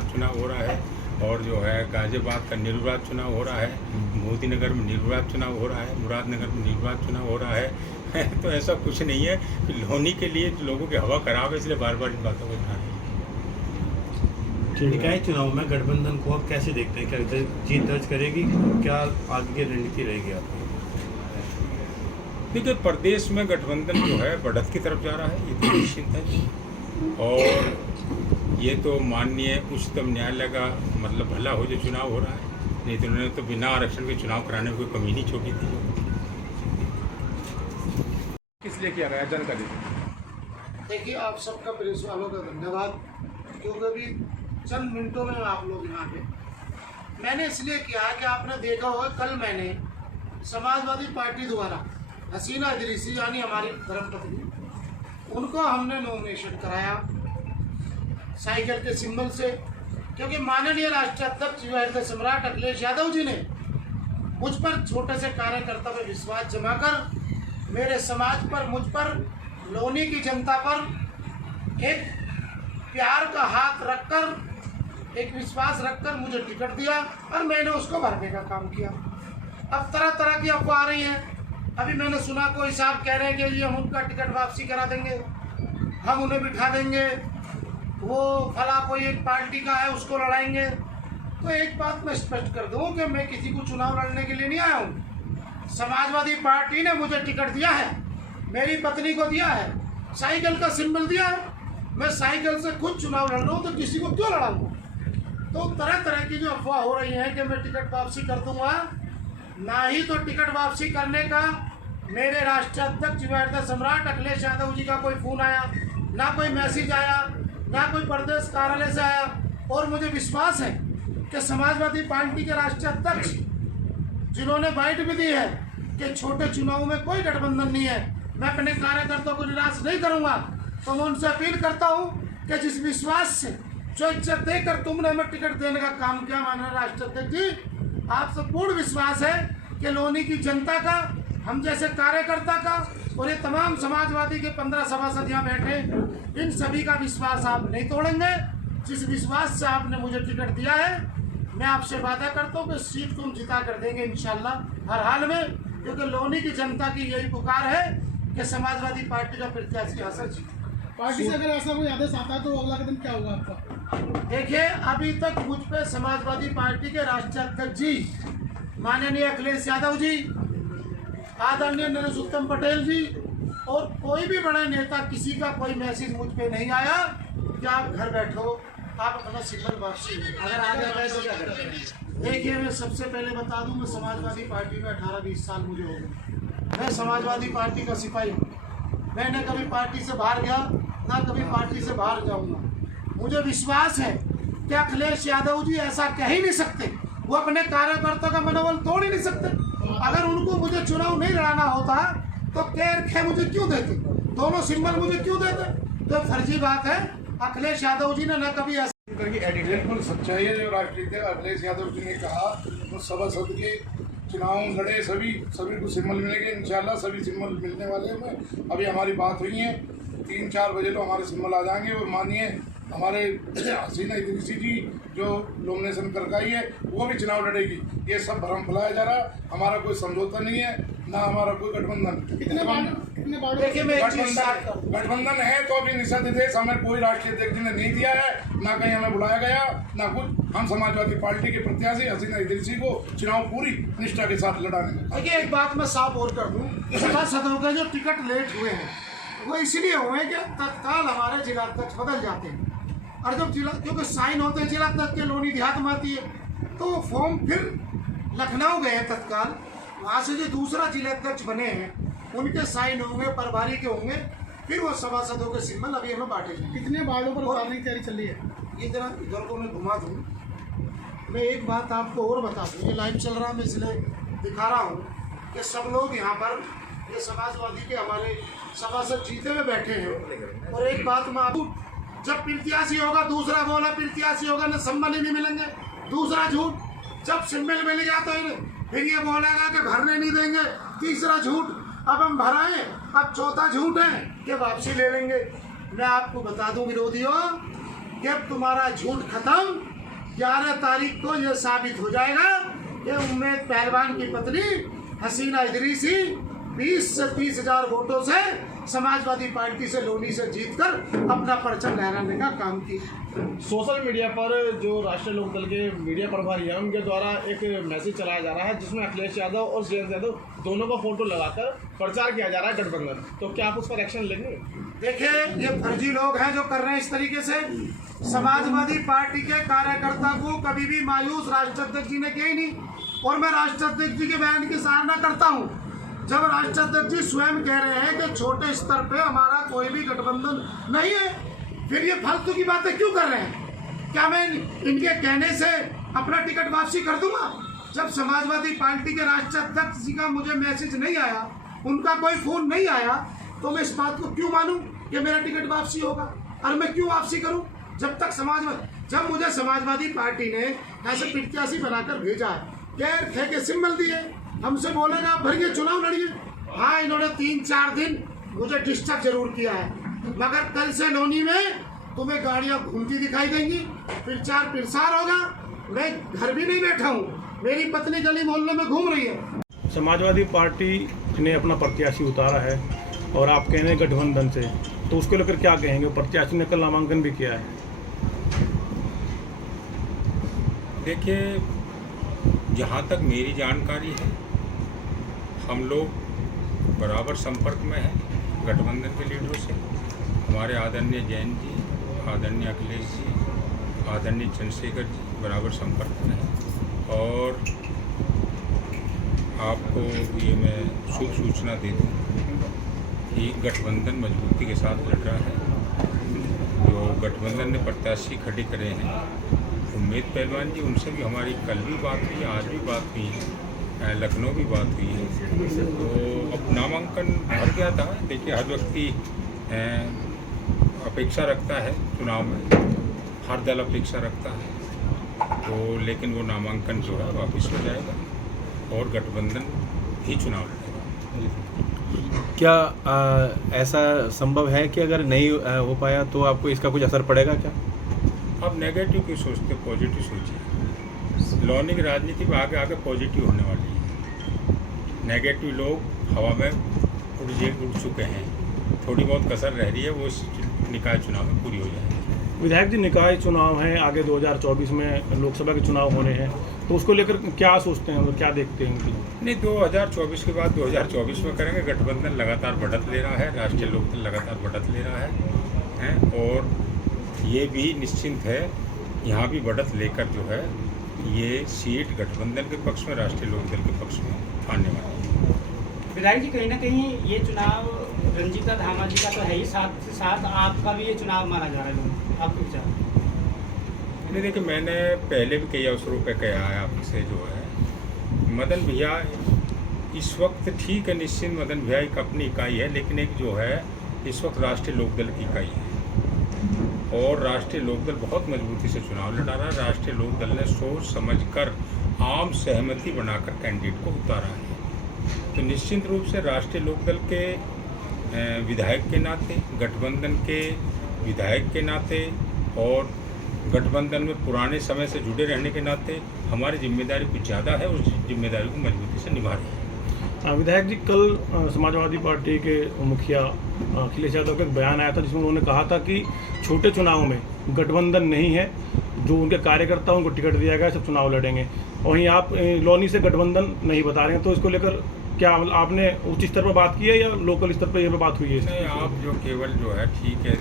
निर्विवाद चुनाव हो रहा है, और जो है गाजियाबाद का निर्विवाद चुनाव हो रहा है, मोदीनगर में निर्विवाद चुनाव हो रहा है, मुरादनगर में निर्विवाद चुनाव हो रहा है। तो ऐसा कुछ नहीं है कि लोनी के लिए लोगों की हवा खराब है, इसलिए बार बार इन बातों को उठा रहे हैं। निकाय चुनाव में गठबंधन को आप कैसे देखते हैं? क्या जीत दर्ज करेगी? क्या आगे की रणनीति रहेगी आपकी? देखिए, प्रदेश में गठबंधन जो है बढ़त की तरफ जा रहा है, ये तो निश्चित है। और ये तो माननीय उच्चतम न्यायालय का मतलब भला हो जो चुनाव हो रहा है, नहीं तो उन्होंने तो बिना आरक्षण के चुनाव कराने में कोई कमी नहीं छोड़ी थी। किस लिए किया गया, जानकारी? देखिए, आप सबका प्रेस वालों का धन्यवाद, क्योंकि अभी चंद मिनटों में आप लोग यहाँ पे मैंने इसलिए किया है कि आपने देखा होगा कल मैंने समाजवादी पार्टी द्वारा हसीना इदरीसी यानी हमारी धर्मपत्नी, उनको हमने नॉमिनेशन कराया साइकिल के सिंबल से, क्योंकि माननीय राष्ट्रीय अध्यक्ष युवा सम्राट अखिलेश यादव जी ने मुझ पर छोटे से कार्यकर्ता पर विश्वास जमा कर, मेरे समाज पर, मुझ पर, लोनी की जनता पर एक प्यार का हाथ रखकर, एक विश्वास रखकर मुझे टिकट दिया और मैंने उसको भरने का काम किया। अब तरह तरह की अफवाह आ रही हैं। अभी मैंने सुना कोई साहब कह रहे हैं कि ये हम उनका टिकट वापसी करा देंगे, हम उन्हें बिठा देंगे, वो फला कोई एक पार्टी का है उसको लड़ाएंगे। तो एक बात मैं स्पष्ट कर दूं कि मैं किसी को चुनाव लड़ने के लिए नहीं आया हूँ। समाजवादी पार्टी ने मुझे टिकट दिया है, मेरी पत्नी को दिया है, साइकिल का सिंबल दिया है, मैं साइकिल से खुद चुनाव लड़ रहा हूँ, तो किसी को क्यों लड़ाऊंगा? तो तरह तरह की जो अफवाह हो रही है कि मैं टिकट वापसी कर दूंगा, ना ही तो टिकट वापसी करने का मेरे राष्ट्रीय अध्यक्ष युवा सम्राट अखिलेश यादव जी का कोई फ़ोन आया, ना कोई मैसेज आया, ना कोई प्रदेश कार्यालय से आया। और मुझे विश्वास है कि समाजवादी पार्टी के राष्ट्रीय अध्यक्ष जिन्होंने बाइट भी दी है कि छोटे चुनाव में कोई गठबंधन नहीं है, मैं अपने कार्यकर्ताओं को निराश नहीं करूंगा। तो मैं उनसे अपील करता हूं कि जिस विश्वास से, जो इज्जत देकर तुमने हमें टिकट देने का काम किया माननीय राष्ट्रीय अध्यक्ष जी, आपसे पूर्ण विश्वास है कि लोनी की जनता का, हम जैसे कार्यकर्ता का और ये तमाम समाजवादी के 15 सभासद यहाँ बैठे, इन सभी का विश्वास आप नहीं तोड़ेंगे। जिस विश्वास से आपने मुझे टिकट दिया है, मैं आपसे वादा करता हूँ कि सीट को हम जिता कर देंगे इंशाल्लाह हर हाल में, क्योंकि लोनी की जनता की यही पुकार है कि समाजवादी पार्टी का प्रत्याशी हासिल जीते। पार्टी से अगर ऐसा कोई आदेश आता है तो अगला कदम क्या होगा आपका? देखिए, अभी तक मुझ पे समाजवादी पार्टी के राष्ट्रीय अध्यक्ष जी माननीय अखिलेश यादव जी, आदरणीय नरेश उत्तम पटेल जी और कोई भी बड़ा नेता, किसी का कोई मैसेज मुझ पे नहीं आया कि आप घर बैठो, आप अपना सिंबल वापसी, अगर आ गया तो क्या करते हैं? देखिए, मैं सबसे पहले बता दूं, मैं समाजवादी पार्टी में 18-20 साल मुझे हो गए। मैं समाजवादी पार्टी का सिपाही हूँ। मैंने कभी पार्टी से बाहर गया, ना कभी पार्टी से बाहर जाऊंगा। मुझे विश्वास है कि अखिलेश यादव जी ऐसा कह ही नहीं सकते, वो अपने कार्यकर्ताओं का मनोबल तोड़ ही नहीं सकते। अगर उनको मुझे चुनाव नहीं लड़ाना होता तो कैर खे मुझे क्यों देते, दोनों सिंबल मुझे क्यों देते? तो फर्जी बात है। अखिलेश यादव जी ने न कभी बिल्कुल सच्चाई है जो राष्ट्रीय अखिलेश यादव जी ने कहा, तो सभासद के चुनाव लड़े, सभी को सिंबल मिलेंगे इंशाल्लाह, सभी सिंबल मिलने वाले हैं। अभी हमारी बात हुई है, 3-4 बजे तो हमारे सिंबल आ जाएंगे। और माननीय हमारे हसीना इदरीसी जी जो नॉमिनेशन कर गई है, वो भी चुनाव लड़ेगी। ये सब भ्रम फैलाया जा रहा, हमारा कोई समझौता नहीं है, ना हमारा कोई गठबंधन। गठबंधन है तो अभी निषेध हमें कोई राष्ट्रीय अध्यक्ष ने नहीं दिया है, ना कहीं हमें बुलाया गया, ना कुछ। हम समाजवादी पार्टी के प्रत्याशी हसीना इदरीसी को चुनाव पूरी निष्ठा के साथ लड़ाने। देखिए, एक बात मैं साफ और कर दूं, सभासदों के जो टिकट लेट हुए हैं वो इसलिए हुए कि तत्काल हमारे जिला अध्यक्ष बदल जाते हैं, और जब जिला, क्योंकि साइन होते हैं जिला अध्यक्ष के लोनी देहात में आती है, तो फॉर्म फिर लखनऊ गए तत्काल, वहाँ से जो दूसरा जिला अध्यक्ष बने हैं उनके साइन होंगे, प्रभारी के होंगे, फिर वो सभासदों के सिंबल अभी हमें बांटे जाएंगे। कितने वार्डों पर उतारने की तैयारी चल रही है? ये जरा इधर को मैं घुमा दूँ। मैं एक बात आपको और बता दूँ, ये लाइव चल रहा, मैं इसलिए दिखा रहा हूँ कि सब लोग यहाँ पर, ये समाजवादी के हमारे सभासद जीते हुए बैठे हैं। और एक बात मैं आपको, जब प्रत्याशी होगा, दूसरा बोला प्रत्याशी होगा न सिंबल ही नहीं मिलेंगे, दूसरा झूठ, जब सिंबल मिल गया तो फिर ये बोलेगा कि भरने नहीं देंगे, तीसरा झूठ, अब हम भराएं, अब चौथा झूठ है कि वापसी ले लेंगे। मैं आपको बता दूं विरोधियों, जब तुम्हारा झूठ खत्म 11 तारीख को यह साबित हो जाएगा कि उम्मेद पहलवान की पत्नी हसीना इदरीसी 20 से 30 हजार वोटों से समाजवादी पार्टी से लोनी से जीतकर अपना परचम लहराने का काम किया। सोशल मीडिया पर जो राष्ट्रीय लोकदल के मीडिया प्रभारी हैं उनके द्वारा एक मैसेज चलाया जा रहा है जिसमें अखिलेश यादव और जयंत यादव दोनों का फोटो लगाकर प्रचार किया जा रहा है गठबंधन, तो क्या आप उस पर एक्शन लेंगे? देखिए, ये फर्जी लोग हैं जो कर रहे हैं इस तरीके से। समाजवादी पार्टी के कार्यकर्ता को कभी भी मायूस राष्ट्रीय अध्यक्ष जी ने किया ही नहीं, और मैं राष्ट्रीय अध्यक्ष जी के बयान की सराहना करता हूँ। जब राष्ट्रीय अध्यक्ष जी स्वयं कह रहे हैं कि छोटे स्तर पे हमारा कोई भी गठबंधन नहीं है, फिर ये फालतू की बातें क्यों कर रहे हैं? क्या मैं इनके कहने से अपना टिकट वापसी कर दूंगा? जब समाजवादी पार्टी के राष्ट्रीय अध्यक्ष जी का मुझे मैसेज नहीं आया, उनका कोई फोन नहीं आया, तो मैं इस बात को क्यों मानूं कि मेरा टिकट वापसी होगा? और मैं क्यों वापसी करूं जब तक जब मुझे समाजवादी पार्टी ने ऐसे प्रत्याशी बनाकर भेजा है, खैर थे के सिंबल दिए, हमसे बोलेगा आप भरिए चुनाव लड़िए। हाँ, इन्होंने 3-4 दिन मुझे डिस्टर्ब जरूर किया है, मगर कल से लोनी में तुम्हें गाड़ियां घूमती दिखाई देंगी, प्रचार प्रसार होगा। मैं घर भी नहीं बैठा हूँ, मेरी पत्नी गली मोहल्ले में घूम रही है। समाजवादी पार्टी ने अपना प्रत्याशी उतारा है और आप कह रहे हैं गठबंधन से, तो उसको लेकर क्या कहेंगे? प्रत्याशी ने कल नामांकन भी किया है। देखिए, जहाँ तक मेरी जानकारी है, हम लोग बराबर संपर्क में हैं गठबंधन के लीडरों से। हमारे आदरणीय जैन जी, आदरणीय अखिलेश जी, आदरणीय चंद्रशेखर जी बराबर संपर्क में हैं। और आपको ये मैं शुभ सूचना दे दूँ कि गठबंधन मजबूती के साथ लड़ रहा है। जो गठबंधन ने प्रत्याशी खड़े करे हैं उम्मेद पहलवान जी, उनसे भी हमारी कल भी बात हुई, आज भी बात हुई है, लखनऊ भी बात हुई है। तो अब नामांकन भर गया था। देखिए, हर व्यक्ति अपेक्षा रखता है चुनाव में, हर दल अपेक्षा रखता है, तो लेकिन वो नामांकन जो है वापस हो जाएगा और गठबंधन ही चुनाव लड़ेगा। क्या ऐसा संभव है कि अगर नहीं हो पाया तो आपको इसका कुछ असर पड़ेगा क्या? आप नेगेटिव क्यों सोचते, पॉजिटिव सोचिए। लॉनी की राजनीति में आगे आगे पॉजिटिव होने वाली है। नेगेटिव लोग हवा में उड़ चुके हैं, थोड़ी बहुत कसर रह रही है, वो इस निकाय चुनाव में पूरी हो जाएगी। विधायक जी, निकाय चुनाव हैं, आगे 2024 में लोकसभा के चुनाव होने हैं, तो उसको लेकर क्या सोचते हैं, क्या देखते हैं उनकी? नहीं, 2024 के बाद 2024 में करेंगे। गठबंधन लगातार बढ़त ले रहा है, राष्ट्रीय लोकदल लगातार बढ़त ले रहा है और ये भी निश्चिंत है, यहाँ भी बढ़त लेकर जो है ये सीट गठबंधन के पक्ष में, राष्ट्रीय लोकदल के पक्ष में आने वाली है। विधायक जी, कहीं ना कहीं ये चुनाव रंजीता धामा जी का तो है ही, साथ से साथ आपका भी ये चुनाव माना जा रहा है, आपके विचार? नहीं, देखिए, मैंने पहले भी कई अवसरों पर कहा है आपसे, जो है मदन भैया इस वक्त ठीक है, निश्चिंत मदन भैया एक अपनी इकाई है, लेकिन एक जो है इस वक्त राष्ट्रीय लोकदल की इकाई है और राष्ट्रीय लोकदल बहुत मजबूती से चुनाव लड़ा रहा है। राष्ट्रीय लोकदल ने सोच समझकर आम सहमति बनाकर कैंडिडेट को उतारा है। तो निश्चित रूप से राष्ट्रीय लोकदल के विधायक के नाते, गठबंधन के विधायक के नाते और गठबंधन में पुराने समय से जुड़े रहने के नाते हमारी जिम्मेदारी कुछ ज़्यादा है, उस जिम्मेदारी को मजबूती से निभा रहे हैं। विधायक जी, कल समाजवादी पार्टी के मुखिया अखिलेश यादव का एक बयान आया था जिसमें उन्होंने कहा था कि छोटे चुनाव में गठबंधन नहीं है, जो उनके कार्यकर्ता उनको टिकट दिया गया, सब चुनाव लड़ेंगे। और वहीं आप लोनी से गठबंधन नहीं बता रहे हैं, तो इसको लेकर क्या आपने उच्च स्तर पर बात की है या लोकल स्तर पर यह बात हुई है? नहीं, आप जो केवल जो है ठीक है